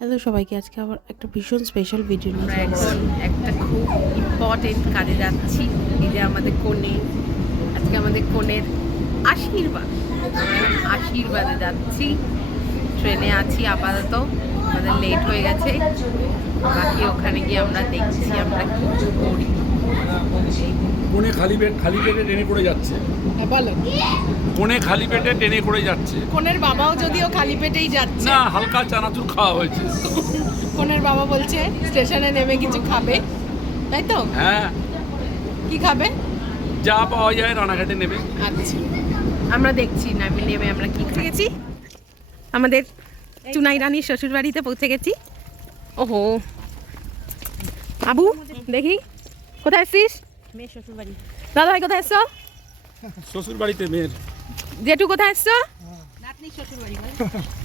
Hello সবাইকে, আজকে আবার একটা ভীষণ স্পেশাল ভিডিও নিয়ে আমরা এখন একটা খুব ইম্পর্টেন্ট কাজে যাচ্ছি। এই যে আমাদের কনে, আজকে আমাদের কনের আশীর্বাদ। আমরা এখন আশীর্বাদে যাচ্ছি, ট্রেনে আছি আপাতত, আমাদের লেট হয়ে গেছে। বাকি ওখানে গিয়ে আমরা দেখছি আমরা কি করি। কোণে খালি পেটে ট্রেনে করে যাচ্ছে। বলো, কোণে খালি পেটে ট্রেনে করে যাচ্ছে। কনের বাবাও যদিও খালি পেটেই যাচ্ছে। না, হালকা চানাচুর খাওয়া হয়েছে। কনের বাবা বলছে স্টেশনে নেমে কিছু খাবে, তাই তো? হ্যাঁ, কি খাবে? যা পাওয়া যায় রানাঘাটে নেবে। আচ্ছা, আমরা দেখছি নামে নেমে আমরা কি গেছি। আমাদের চুনাই রানীর শ্বশুর বাড়িতে পৌঁছে গেছি। ওহো আবু, দেখি কোথায় এসছিস? মেয়ে শ্বশুর বাড়ি। দাদা ভাই কোথায় এসছো? শ্বশুর বাড়িতে মেয়ের। জেঠু কোথায় এসছো? নাতনি শ্বশুর বাড়ি।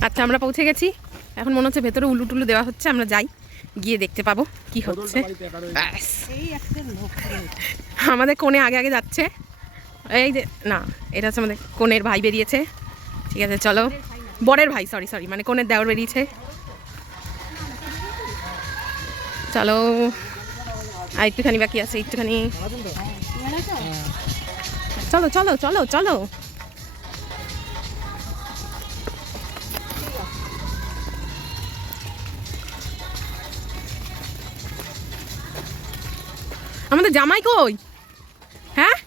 আচ্ছা, আমরা পৌঁছে গেছি। এখন মনে হচ্ছে ভেতরে উলু টুলু দেওয়া হচ্ছে, আমরা যাই, গিয়ে দেখতে পাবো কি হচ্ছে। ব্যাস। আমাদের কোণে আগে আগে যাচ্ছে। এই যে না, এটা হচ্ছে আমাদের কোণের ভাই বেরিয়েছে। ঠিক আছে, চলো। বরের ভাই, সরি, মানে কোণের দেওর বেরিয়েছে। চলো, আর একটুখানি বাকি আছে, একটুখানি। চলো চলো চলো চলো। আমাদের জামাই কই? হ্যাঁ,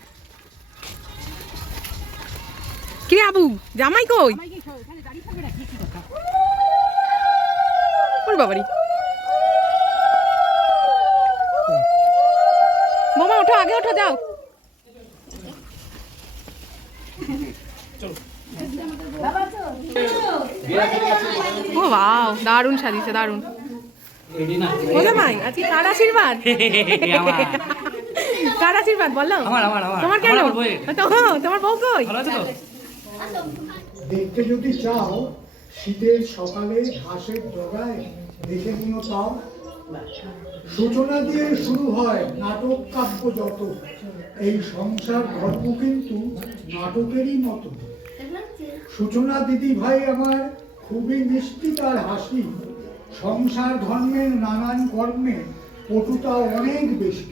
কি রে আবু, জামাই কই? ওর বাবারি, বোমা ওঠো, আগে ওঠো, যাও। ও বাও, দারুণ সাজিয়েছে, দারুণ। ও জামাই, আজকে কার আশীর্বাদ? কার আশীর্বাদ বলো? তোমার কেন? তোমার বউ কই? দেখতে যদি চাও শীতের সকালে ঘাসের ডগায় দেখে কোনো তাও সূচনা দিয়ে শুরু হয় নাটক কাব্য যত, এই সংসার ধর্ম কিন্তু নাটকেরই মতো। সূচনা দিদি ভাই আমার খুবই মিষ্টি তার হাসি, সংসার ধর্মের নানান কর্মে পটুতা অনেক বেশি।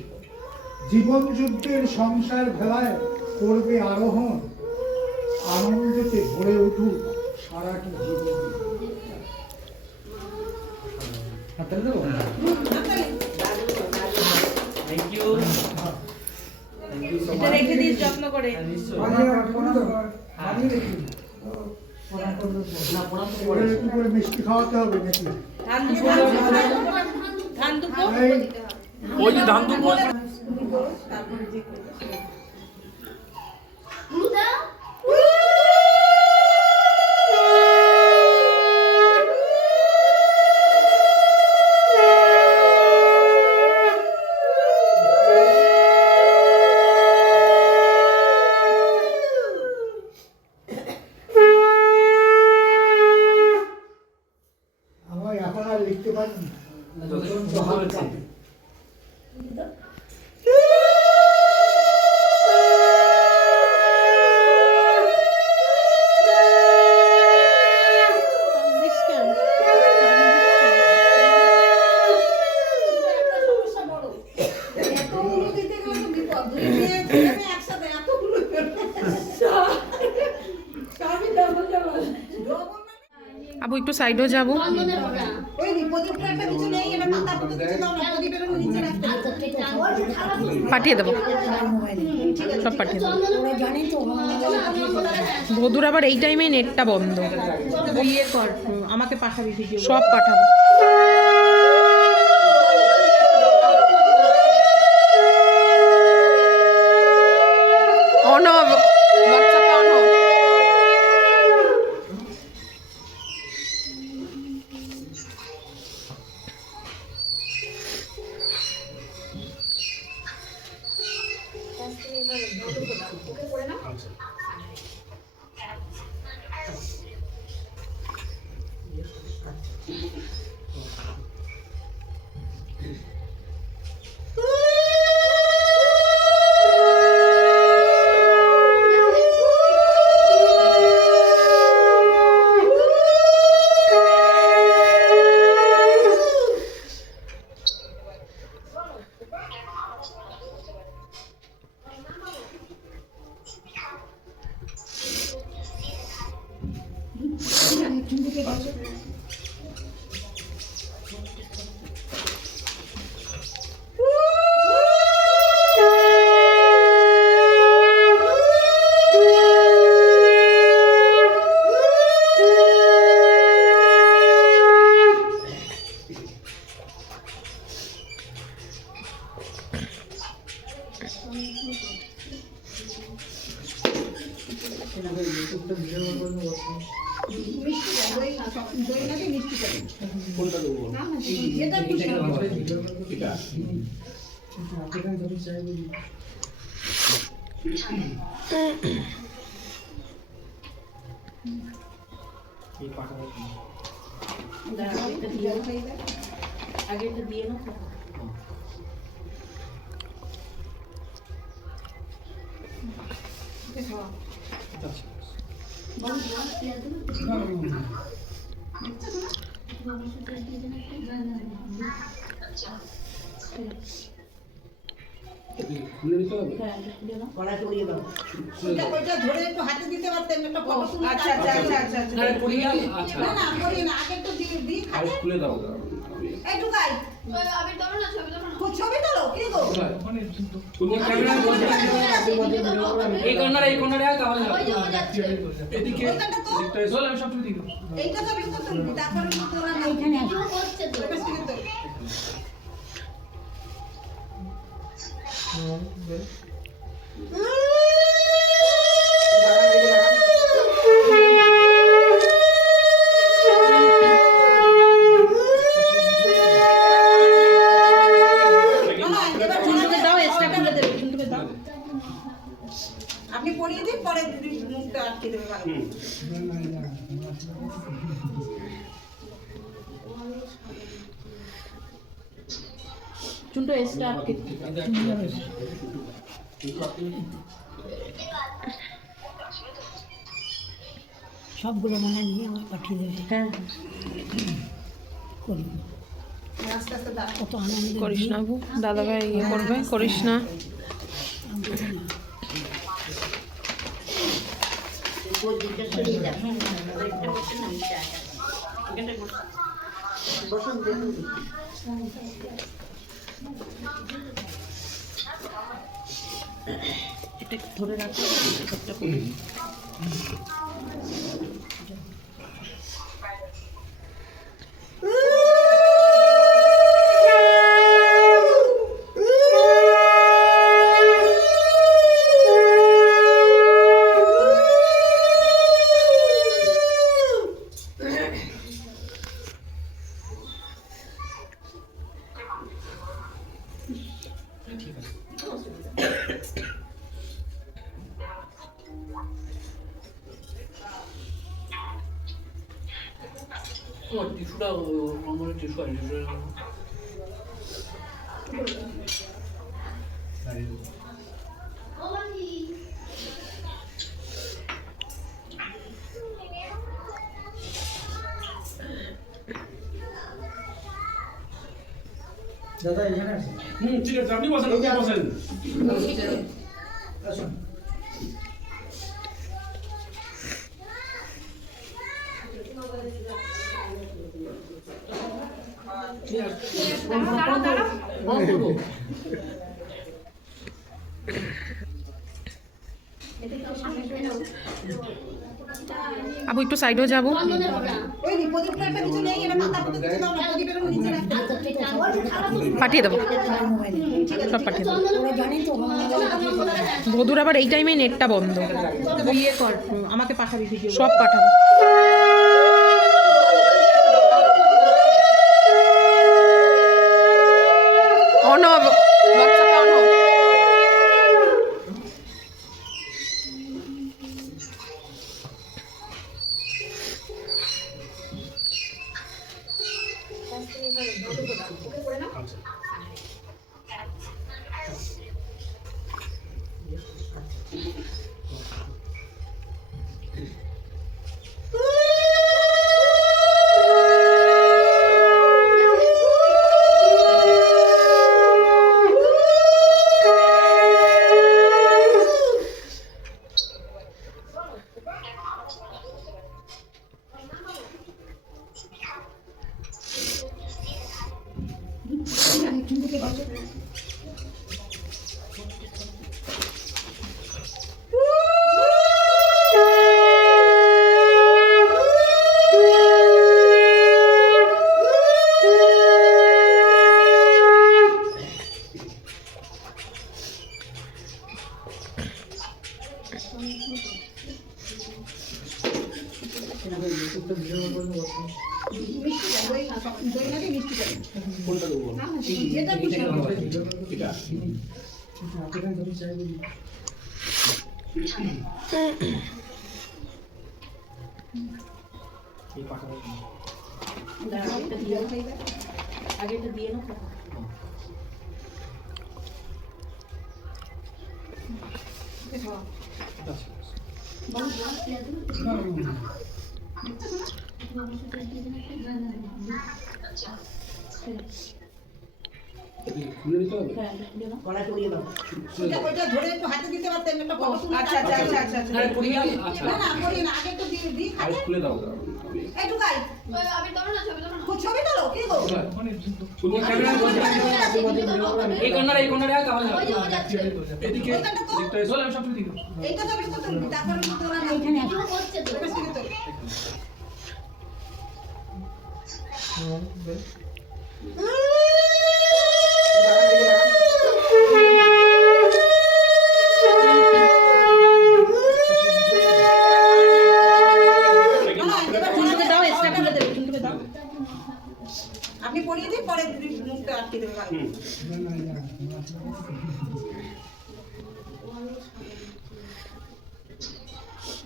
জীবন যুদ্ধের সংসার ভেলায় করবে আরোহণ, আনন্দেতে ভরে উঠুক সারাটি জীবন। রেখে দিস যত্ন করে। একটু করে মিষ্টি খাওয়াতে হবে নাকি? ধান দুটো এই ওই যে ধান দুপুর আমার এখন আর লিখতে পারি না, প্রচণ্ড হাত কাঁপে। আবু একটু সাইডেও যাবো। পাঠিয়ে দেবো, সব পাঠিয়ে দেবো। বধুর আবার এই টাইমে নেটটা বন্ধ। ইয়ে কর, আমাকে পাঠাবি ভিডিও। সব পাঠাবো। অনব হোয়াটসঅ্যাপে অনব। খুলে দাও এই কর্নারে তাহলে এদিকে আমি সব তুলে দিই আপনি পড়িয়ে দিন, পরে মুখটা আটকে দেবে ভালো। চুনটো এসটা আটকে সবগুলো মানে নিয়ে আমার পাঠিয়ে দেবে। হ্যাঁ করি আস্তে আস্তে দাঁড়ান। কত আনন্দ করিস না গো, দাদা ভাই ইয়ে করবে, করিস না। এটা ধরে রাখো। টিস্যুটা আমার টিস্যু আছে দাদা এখানে আছে ঠিক আছে আপনি বসেন আসুন আবু একটু সাইডেও যাবো। ওই প্রদীপটা একটা কিছু নেই, এটা মাথা পর্যন্ত কিছু দাও না, প্রদীপটা নিচে রাখতে হবে। পাঠিয়ে দেবো, সব পাঠিয়ে দেবো। বধুর আবার এই টাইমে নেটটা বন্ধ, ইয়ে কর, আমাকে পাঠাবি ভিডিও। সব পাঠাবো। অন হবে, হোয়াটসঅ্যাপে অন হবে। দই না নাকি মিষ্টি করে কোনটা দেবো বলো? যেটা খুশি হবে। এটা আগে এটা দিয়ে না খুলে দিতে হবে? গলা করিয়ে দাও। ওইটা ধরে একটু হাতে দিতে পারতেন একটা ফটো তুলে আচ্ছা আচ্ছা আচ্ছা আচ্ছা আচ্ছা। আরে খুলে দাও। আচ্ছা না না করি না আগে একটু দিই আরে খুলে দাও। এই ঢুকাই ছবি তোলো কি গো তুমি ক্যামেরা এই কর্নারে আয় তাহলে হবে। এদিকে এদিকটা এসো। আমি সব দিই। এইটা ছবি তো তুলবি তারপরে তোলা না এখানে হচ্ছে তো চুলকে দাও, এক্সট্রা খুলে দেবে, চুলকে দাও। আপনি পরিয়ে দিন পরে মুখটা আটকে দেবে ভালো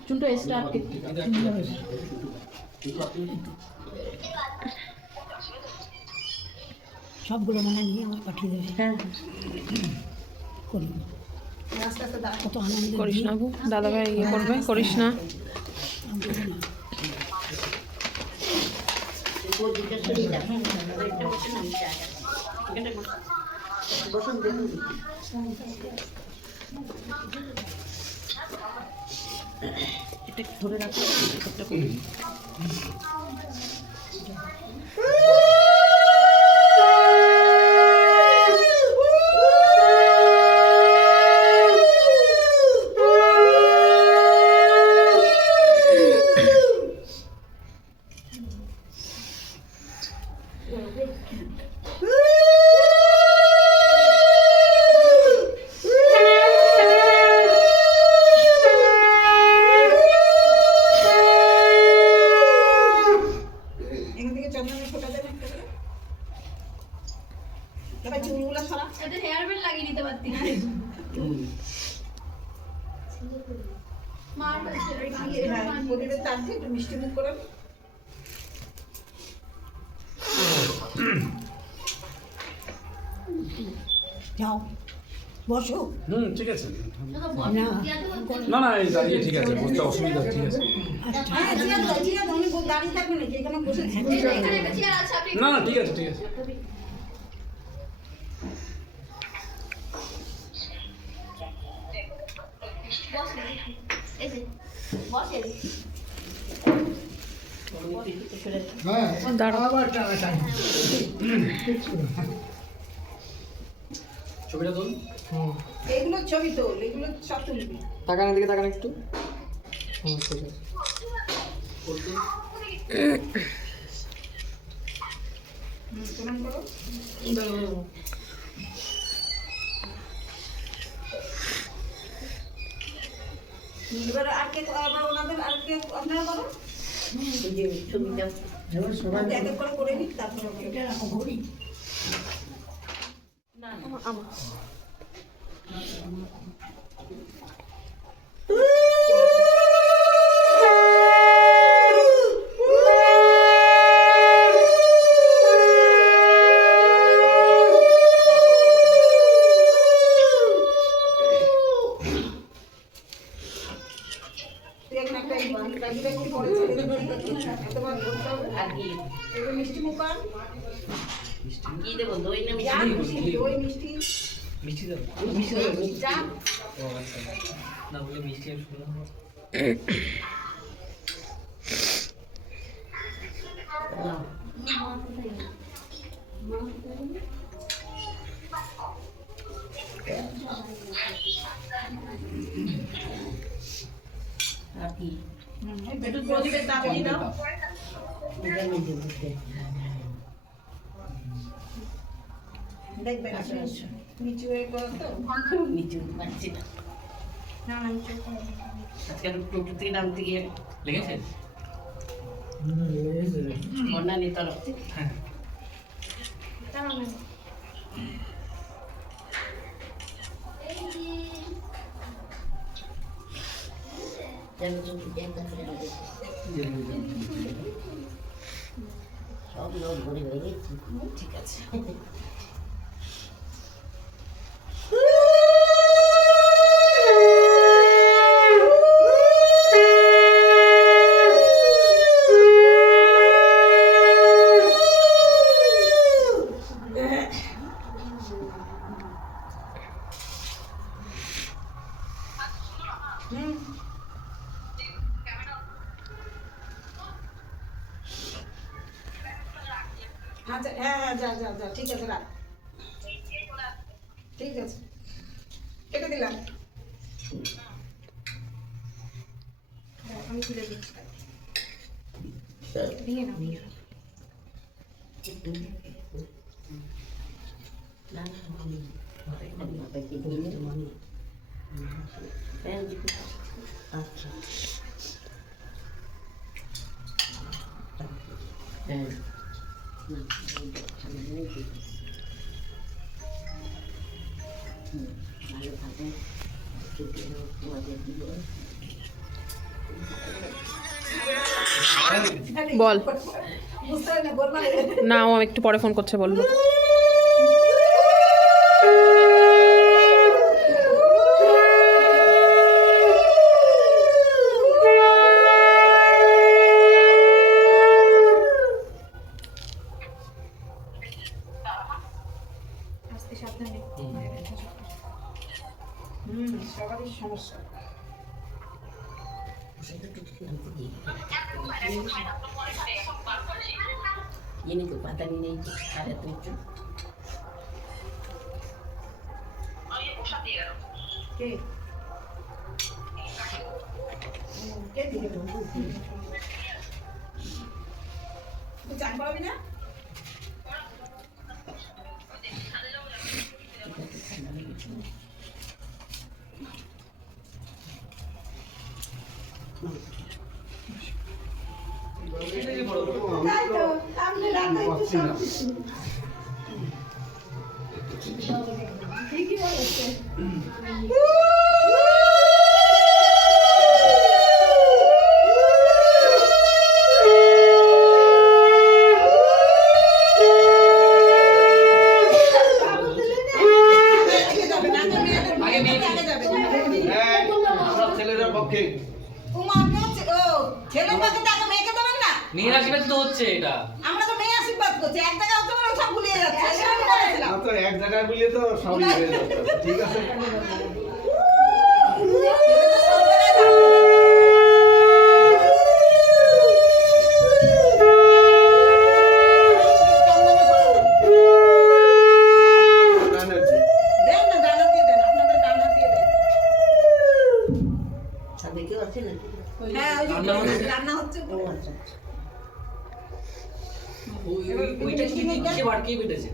চুলটা এক্সট্রা আটকে সবগুলো মনে নিয়ে আমার পাঠিয়ে দেবে হ্যাঁ করি আস্তে আস্তে দাঁড়া কত আনন্দ করিস না গো, দাদাভাই ইয়ে করবে, করিস না। এটা ধরে রাখো, একটা করে। এখান থেকে চন্দনের ফোঁটা দেন একটা করে এবার চুলগুলো সরা এটা হেয়ার ব্যান্ড লাগিয়ে দিতে পারতি না মার কাছে হ্যাঁ প্রদীপের তার দিয়ে একটু মিষ্টি মুখ করে যাও বসো ঠিক আছে। না না না এই দাঁড়িয়ে ঠিক আছে, বসতে অসুবিধা, ঠিক আছে। হ্যাঁ জিয়া উনি দাঁড়িয়ে থাকবেন নাকি এখানে বসে এখানে একটা চেয়ার আছে আপনি না না ঠিক আছে, ঠিক আছে। বসেন এই যে বসেন হ্যাঁ আবার টানা টানি ছবিটা তোল। এইগুলো ছবি তোল এগুলো সব তুলবি তাকান এদিকে, তাকান একটু। ঠিক আছে। প্রণাম করো এবার আর কে আবার ওনাদের আর কে আপনারা করো এক এক করে নিই তারপরে এটা রাখো ঘড়ি তুই এখন একটা কি পড়েছে এতবার বলতে হবে এগুলো মিষ্টি মুখ কর কি দেবো, দই না যা খুশি ওই মিষ্টি মিষ্টি দাও। যা ও আচ্ছা। না বলে মিষ্টি আমি শুনলাম। একটু প্রদীপের তাপ দিয়ে দাও। দেখবেন নিচু হয়ে করো তো নিচে পাচ্ছি না, না না নিচু করো। আজকে টোটো থেকে নামতে গিয়ে লেগেছে? বন্যা নিতর সব লোক ঘুরে হয়ে গেছি। ঠিক আছে। আচ্ছা হ্যাঁ যা যা যা ঠিক আছে রাখ ঠিক আছে কেটে দিলাম আমি তুলে দিচ্ছি নিয়ে নাও আচ্ছা হ্যাঁ ভালো থাকে বল বুঝতে পারি না বলবা না, ও একটু পরে ফোন করছে বললো। আস্তে সাবধানে সবারই সমস্যা ini tuh patah ini ada 7 কে কে দিকে তুই চান পাবি না তাই তো আপনি রান্নায় তো সব কিছু ঠিকই বলেছে ছেলেদের পক্ষে ছেলের পাশে টাকা মেয়েকে দেবেন না মেয়ের আশীর্বাদ তো হচ্ছে এটা। আমরা তো মেয়ে আশীর্বাদ করছি এক জায়গায় হতে পারে সব ভুলিয়ে যাচ্ছে সেটা আমি বলেছিলাম তো এক জায়গায় বললে তো সবই হয়ে যাচ্ছে ঠিক আছে দেন না ডানা দিয়ে দেন আপনাদের ডানা দিয়ে দেন সাথে কেউ আছে না হ্যাঁ ওই রান্না হচ্ছে? রান্না হচ্ছে ও আচ্ছা ওইটা কি কে বেটেছে?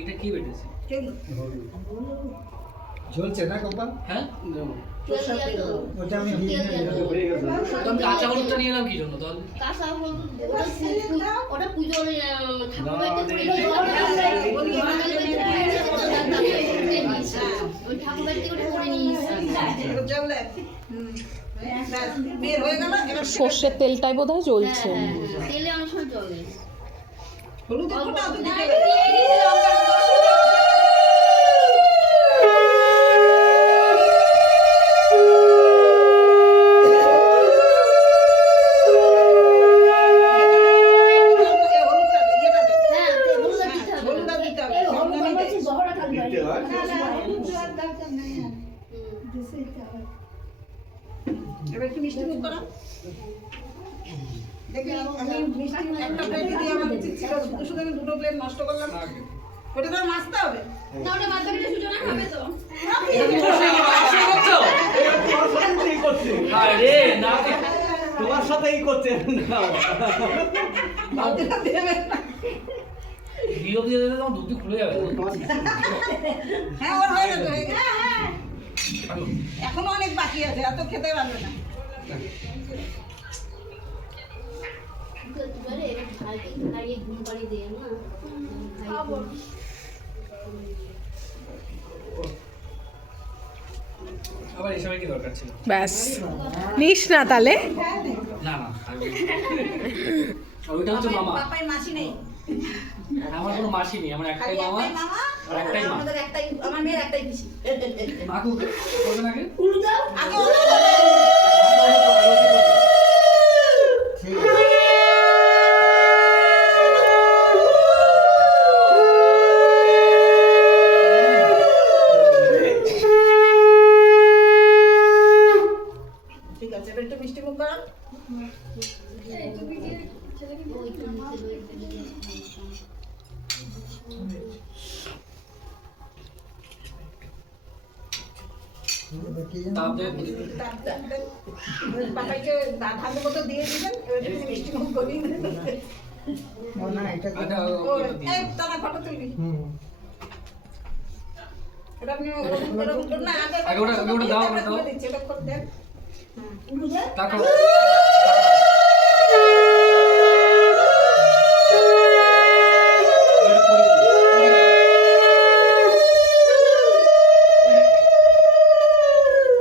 এটা কি বেটেছে? চলছে না কোপাল হ্যাঁ? ওটা আমি দিয়ে তো আমি কাঁচা হলুদটা নিয়ে এলাম কি জন্য তাহলে? কাঁচা হলুদ ওটা পুজোর ওই ঠাকুর বাড়িতে ওটা করে নিয়েছি চললে বের হয়ে গেল এবার সর্ষের তেলটাই বোধহয় জ্বলছে। তেলে অনেক সময় জলে হলুদের ফোঁটা তো দিতে দিয়ে হবে দিয়েছি লঙ্কার এবার একটু মিষ্টি মুখ করো দেখি আমি মিষ্টি একটা প্লেট দিয়ে আমার উচিত ছিল শুধু শুধু আমি দুটো প্লেট নষ্ট করলাম ওটা তো মাছতে হবে না ওটা বাদ বাকিটা সুজনা খাবে তো আরে না তোমার সাথেই করছে বিরোধ দিয়ে দিলে তোমার দুধ খুলে যাবে। হ্যাঁ ওর হয়ে যাবে হয়ে গেছে এখনো অনেক বাকি আছে এত খেতে পারবে না ভাইকে খাইয়ে ঘুম পাড়িয়ে দিয়ে না আবার এই সময় কি দরকার ছিল? ব্যাস নিস না তাহলে। না না ওইটা হচ্ছে মামা। বাপাই মাসি নেই। আমার কোনো মাসি নেই, আমার একটাই মামা আর একটাই মা। আমাদের একটাই, আমার মেয়ের একটাই পিসি। মাকু বলবেন আগে? আগে ঠিক আছে, এবার একটু মিষ্টি মুখ করান। তাপ দেবে? পাপাইকে ধানের মতো দিয়ে দিবেন, এবার একটু মিষ্টি মুখ করিয়ে দেবেন। আচ্ছা, ও, এই দাঁড়া, ফটো তুলবি। এটা আপনি ওরকম না, আগে ওটা দাও, ওটা দাও। দিচ্ছি, এটা করে দেন। তারপর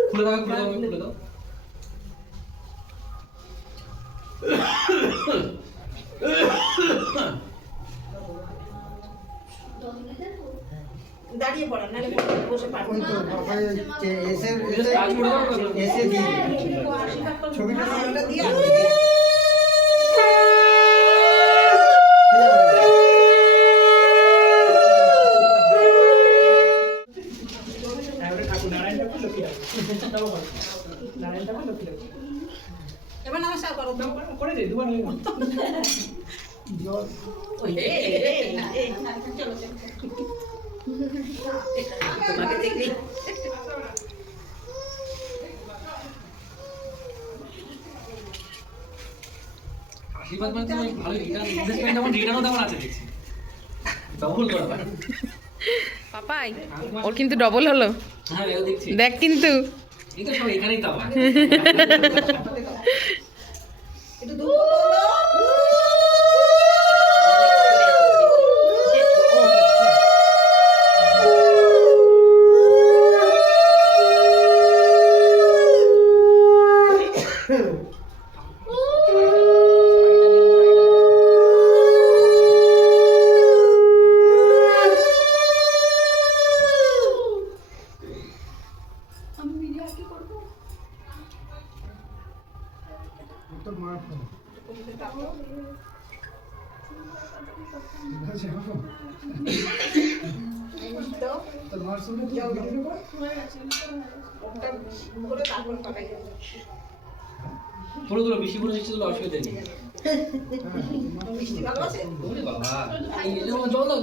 খুলে দাও, খুলে দাও, খুলে দাও। দাঁড়িয়ে পড়ান, নাহলে বসে পারবেন না। কাজ করে দাও, ছবিটা দিয়ে এবার নমস্কার করো। করে দে, দুবার হয়ে গেল। চলো তোমাকে দেখলি আশীর্বাদ মানে তো ভালো রিটার্ন, ইনভেস্টমেন্ট যেমন রিটার্নও তেমন আছে দেখছি। ডবল করা ভাই। পাপাই ওর কিন্তু ডবল হলো, হ্যাঁ এও দেখছি। দেখ কিন্তু এই তো সব এখানেই তো আমার। একটু দুধ তোর মার ফোন তোর মার সঙ্গে তুই ভিডিও কর। করে তারপর পাকাই পুরো পুরো বেশি করে মিষ্টি দিলে অসুবিধা নেই। মিষ্টি ভালোবাসে। ওরে বাবা, এই জল দাও, জল দাও।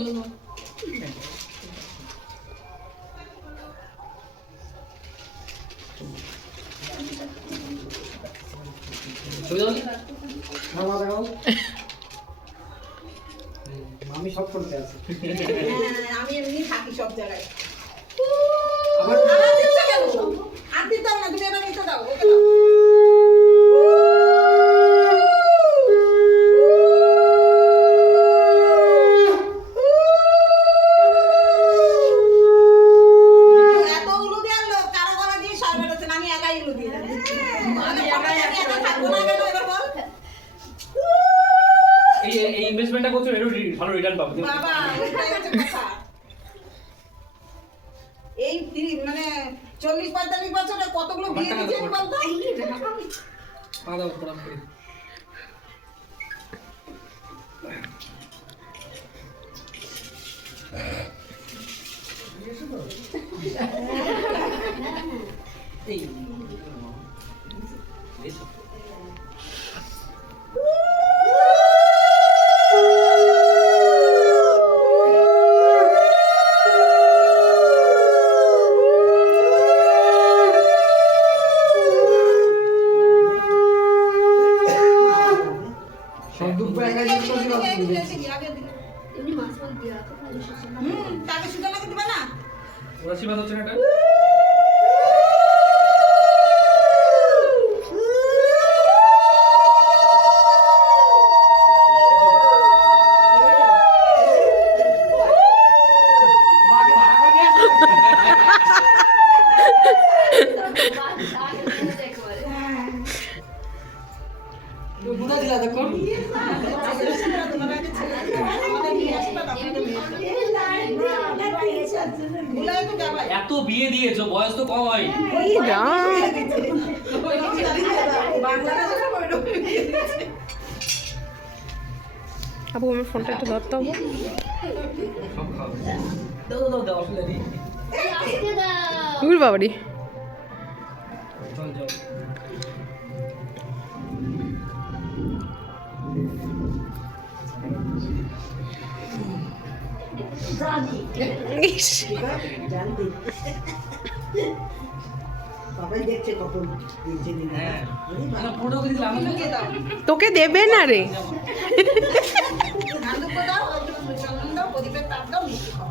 ছবি দাও। খাওয়া দাও আমি সব করতে আছি। আমি এমনি থাকি সব জায়গায়। আবার আর দিতে কেন? আর দিতে হবে না, তুমি এবার নিতে দাও, ওকে দাও। এত উলু দেওয়ার লোক, কারো গলা দিয়ে সর বেরোচ্ছে না, আমি একাই উলু দিয়ে দেবো। আমি একা থাকবো না কেন এবার বল? এই ইনভেস্টমেন্টটা করছো, এর ভালো রিটার্ন পাবে। বাবা, ওইটাই হচ্ছে কথা। এই মানে 40-45 বছরে কতগুলো বিয়ে দিয়েছেন বলতো? পা দাও, প্রণাম করি। এই তাকে সুতো লাগে দিবে না? রশি বাঁধাচ্ছে না এটা? ভুলাই তো যাবাই এত বিয়ে দিয়েছো, বয়স তো কম হয়। এই রাম। বাংলাদেশে ওইরকম আপু আমার ফোনটা একটু ধরতে হবে। সব খাও। দাও, অসুবিধা নেই। আজকে দাও দূর বাবারি। চল। ইস, বাবাই দেখছে কত দিচ্ছে হ্যাঁ। না, পুরোটা করে দিলাম আমাকে। তোকে দেবে না রে। আলু দাও চন্দন দাও প্রদীপের তাপ দাও মিষ্টি খাও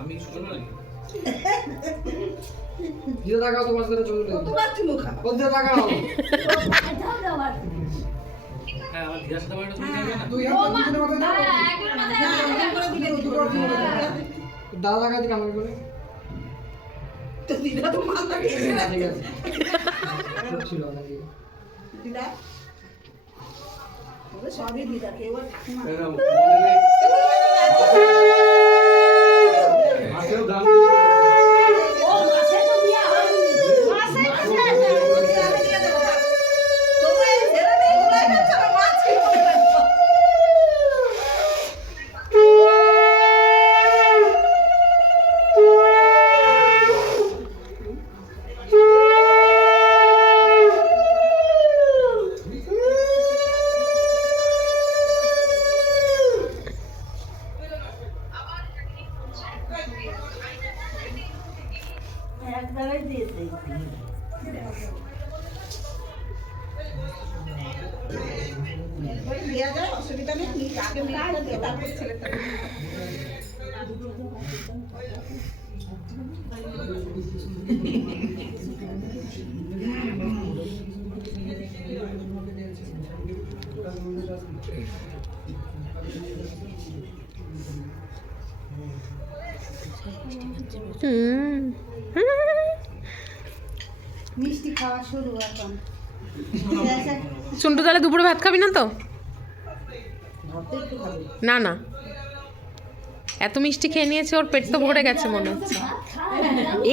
আমি শুনো না। দিয়ে টাকা তোমার সাথে চলে কতবার চুমু খা বলতে টাকা নাও হ্যাঁ, আমার দিদার সাথে আমার একটা ছবি থাকবে না? তুই হাত দুজনের মাথায় দাও দাদা টাকা দিকে আমাকে করে তো দিদা তো মাল লাগে ঠিক আছে ছিল নাকি দিদা ওরে সবই দিদা কেউ আর ঠাকুমা আসেও দাম ও মাসে তো বিয়া হয়নি মাসে মাসে আমি দিয়ে দেবো তোমরা এই ছেলে মেয়ে গুলো এখানে চলো মাছ খেয়ে একবারই দিয়েছে ওই দেয়া যায় অসুবিধা নেই আগে মেয়েটা দিয়ে তারপরে ছেলেটা মিষ্টি খাওয়া শুরু এখন চুন্টু তাহলে দুপুরে ভাত খাবি না তো? ভাবতে একটু খাবে না না, এত মিষ্টি খেয়ে নিয়েছে, ওর পেট তো ভরে গেছে মনে হচ্ছে।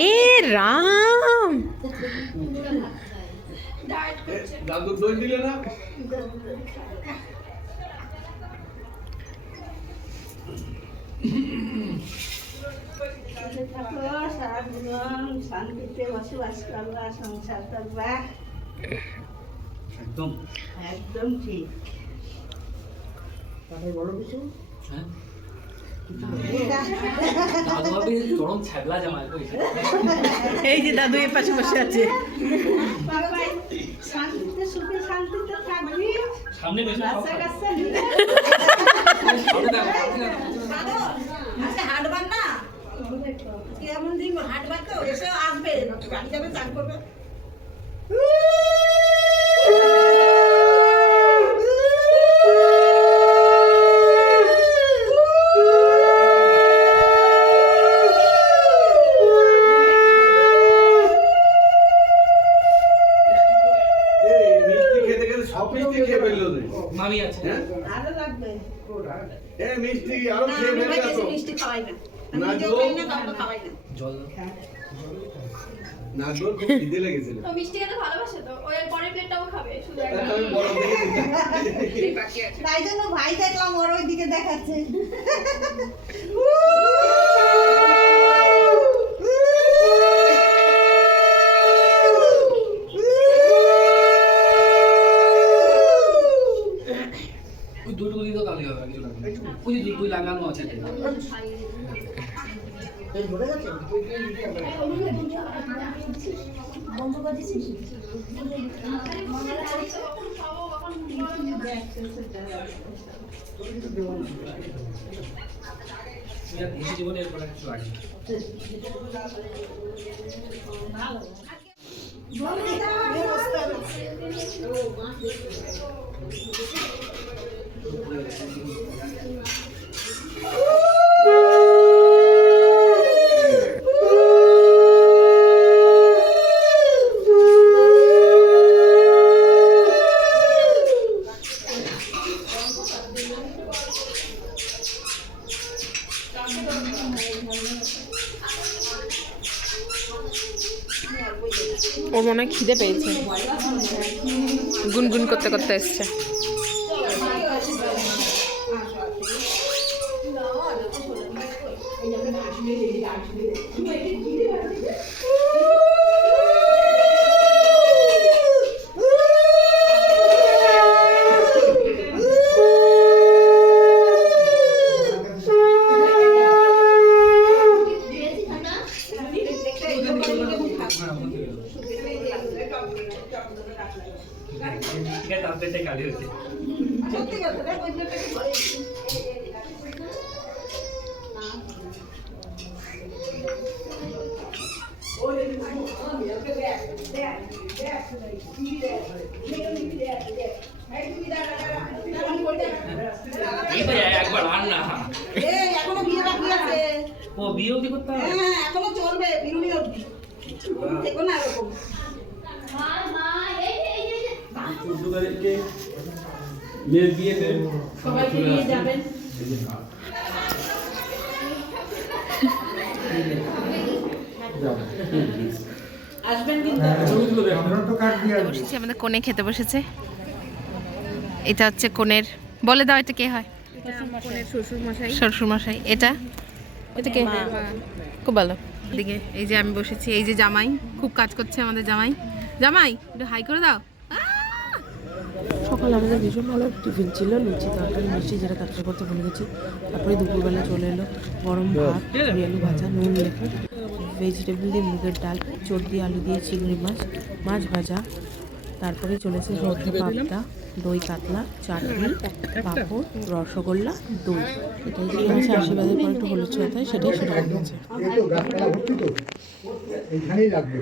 এ রাম, দাদু দই দিলে না সারা জীবন শান্তিতে বসবাস করবা সংসার করবা একদম। একদম ঠিক তারপরে বড় কিছু হ্যাঁ? দাদু ভাবি চরম ছ্যাবলা জামাই কই। এই যে দাদু এর পাশে বসে আছে। বাবাই শান্তিতে সুখে শান্তিতে থাকবি সামনে বেশি বাচ্চা কাচ্চা নিয়ে সামনে দেখো। দাদু আজকে হাটবার না কেমন দিন হাটবার তো এসে আসবে বাড়ি যাবে চান করবে মিষ্টি খেতে খেতে সব মিষ্টি খেয়ে ফেললো রে মামি আছে। আরো লাগবে এ মিষ্টি আরো না খেয়ে আমি ফেলে বেশি তো মিষ্টি খাওয়াই না আমি না নিজেও গো। খাই না কাউকে খাওয়াই না জল। না তোর খুব খিদে লেগেছিল ও মিষ্টি খেতে ভালোবাসে তো ওই পরের প্লেটটাও খাবে শুধু তাই একটা আমি বড় দেখে তাই জন্য ভাই দেখলাম ওর ওই দিকে দেখাচ্ছে ওই দুটো দিন তো তাহলে হবে, কিছু লাগবে না। ওই যে দুই লাগানো আছে। এই ধরে গেছে এসেছি বলে এরপর কিছু লাগে ওর মনে হয় খিদে পেয়েছে, গুনগুন করতে করতে এসছে। একবার আর না এখনো বিয়ে বাকি আছে। ও বিয়ে অবধি করতে হবে? হ্যাঁ এখনো চলবে, বিরুনি অবধি। দেখো না এরকম। মেয়ের বিয়েতে সবাইকে নিয়ে যাবেন। আসবেন কিন্তু। বসেছি, আমাদের কোণে খেতে বসেছে। এটা হচ্ছে কোণের, বলে দাও এটা কে হয়? শ্বশুর মশাই। এটা এটা কে? খুব ভালো। এদিকে এই যে আমি বসেছি, এই যে জামাই খুব কাজ করছে আমাদের জামাই। জামাই একটু হাই করে দাও। সকালে আমাদের ভীষণ ভালো টিফিন ছিল, লুচি তরকারি মিষ্টি, যেটা তরকারি করতে ভুলে গেছি। তারপরে দুপুরবেলা চলে এলো গরম ভাত, আলু ভাজা, নুন লেখা, ভেজিটেবল দিয়ে মুগের ডাল, চোর দিয়ে আলু দিয়ে চিংড়ি মাছ, মাছ ভাজা, তারপরে চলেছে সরষে পাবদা, দই কাতলা, চাটনি, পাঁপড়, রসগোল্লা, দই। এটাই দিয়ে হচ্ছে আশীর্বাদের পর একটু হলুদ ছোঁয়া হয়, সেটাই সেটা হয়েছে। এই তো গাছপালা ভর্তি তো, এইখানেই লাগবে।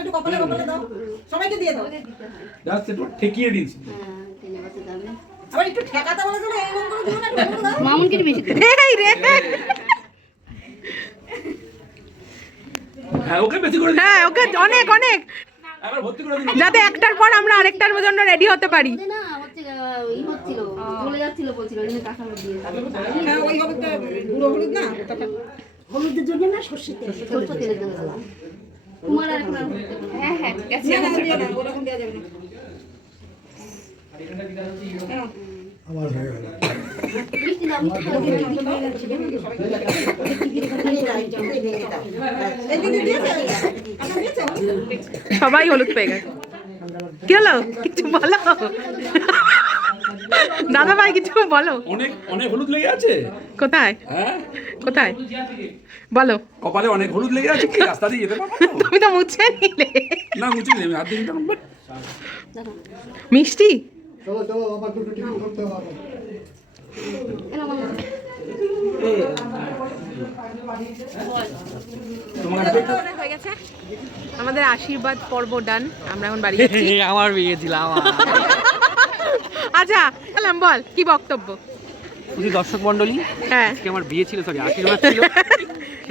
একটু কপালে কপালে দাও, সবাইকে দিয়ে দাও। জাস্ট একটু ঠেকিয়ে দিয়েছি। আবার একটু ঠেকাতে বলে দিলে এরকম করে দিও না, একটু দাও। মামুনকে বেশি এই রে, হ্যাঁ ওকে বেশি করে দিন। হ্যাঁ ওকে অনেক অনেক, আবার ভর্তি করে দিন। যাতে একটার পর আমরা আরেকটার জন্য রেডি হতে পারি। না হচ্ছে ই হচ্ছিল, চলে যাচ্ছিল বলছিল, ওই জন্য কাঁচা দিয়ে হ্যাঁ ওই হবে তো গুঁড়ো হলুদ না, তখন হলুদের জন্য না সর্ষে তেল, সর্ষে তেলের জন্য তোমার আর এখন হ্যাঁ হ্যাঁ ঠিক আছে। না দিয়ে না, ওরকম দেওয়া যাবে না। আমার হয়ে গেল। মিষ্টি দাও, মিষ্টি দাও। এই দিদি দিয়েছে, আমরা দিয়েছে। সবাই হলুদ পেয়ে গেছে। কি হলো, কিছু বলো দাদা ভাই, কিছু বলো। অনেক অনেক হলুদ লেগে আছে। কোথায় হ্যাঁ কোথায় বলো। কপালে অনেক হলুদ লেগে আছে, কি রাস্তা দিয়ে যেতে পারবো না? তুমি তো মুছে নিলে। না মুছে নেবে, হাত দিয়ে নিতে পারবো। মিষ্টি চলো চলো, আমার দুটো টিফিন করতে হবে। হয়ে গেছে আমাদের আশীর্বাদ পর্ব ডান। আমরা এখন বাড়ি যাচ্ছি। আমার বিয়ে ছিল আমার। আচ্ছা এলাম, বল কি বক্তব্য। দর্শক মন্ডলী, হ্যাঁ আজকে আমার বিয়ে ছিল, সরি আশীর্বাদ ছিল।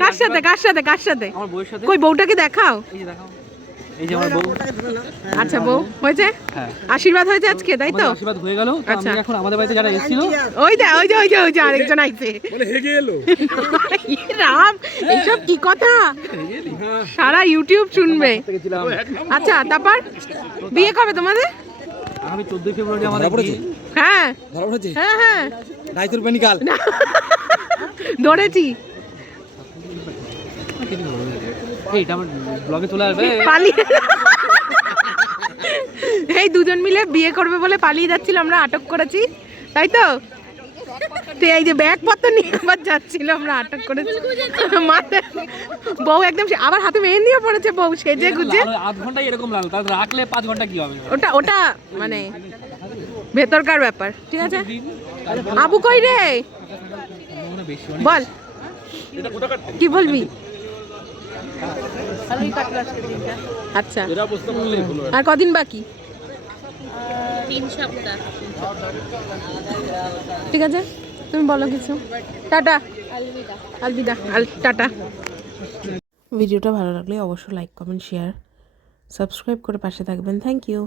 কার সাথে কার সাথে কার সাথে? আমার বউয়ের সাথে। কই বউটাকে দেখাও। এই যে দেখাও, এই যে আমার বউ। আচ্ছা বউ হয়েছে, হ্যাঁ আশীর্বাদ হয়েছে আজকে, তাই তো? আমাদের আশীর্বাদ হয়ে গেল। তো আচ্ছা। আমি এখন আমাদের বাড়িতে যারা এসেছিল, ওই যে ওই যে ওই যে ওই যে আরেকজন আইছে। বলে হেগে এলো। রাম, এইসব কি কথা, সারা ইউটিউব শুনবে। গেছিলাম। আচ্ছা তারপর বিয়ে কবে তোমাদের? আমি 14 ফেব্রুয়ারি আমাদের বিয়ে। হ্যাঁ ধরা পড়েছে। হ্যাঁ হ্যাঁ রাইতুল পানিকাল। ধরেছি। এইটা আমার ব্লগে চলে আসবে। পালিয়ে এই দুজন মিলে বিয়ে করবে বলে পালিয়ে যাচ্ছিল, আমরা আটক করেছি, তাই তো? তো এই যে ব্যাগপত্র নিয়ে আবার যাচ্ছিল, আমরা আটক করেছি। মাথায় বউ একদম আবার হাতে মেহেন্দিও পড়েছে বউ, সেজে গুজে। আধ ঘন্টা এরকম লাগলো, তাহলে রাখলে 5 ঘন্টা কি হবে? ওটা মানে ভেতরকার ব্যাপার, ঠিক আছে। আবু কই রে, বল কি বলবি? আচ্ছা, আর কদিন বাকি? 3 সপ্তাহ। ঠিক আছে, তুমি বলো কিছু। টাটা, আলবিদা, টাটা। ভিডিওটা ভালো লাগলে অবশ্যই লাইক কমেন্ট শেয়ার সাবস্ক্রাইব করে পাশে থাকবেন। Thank you.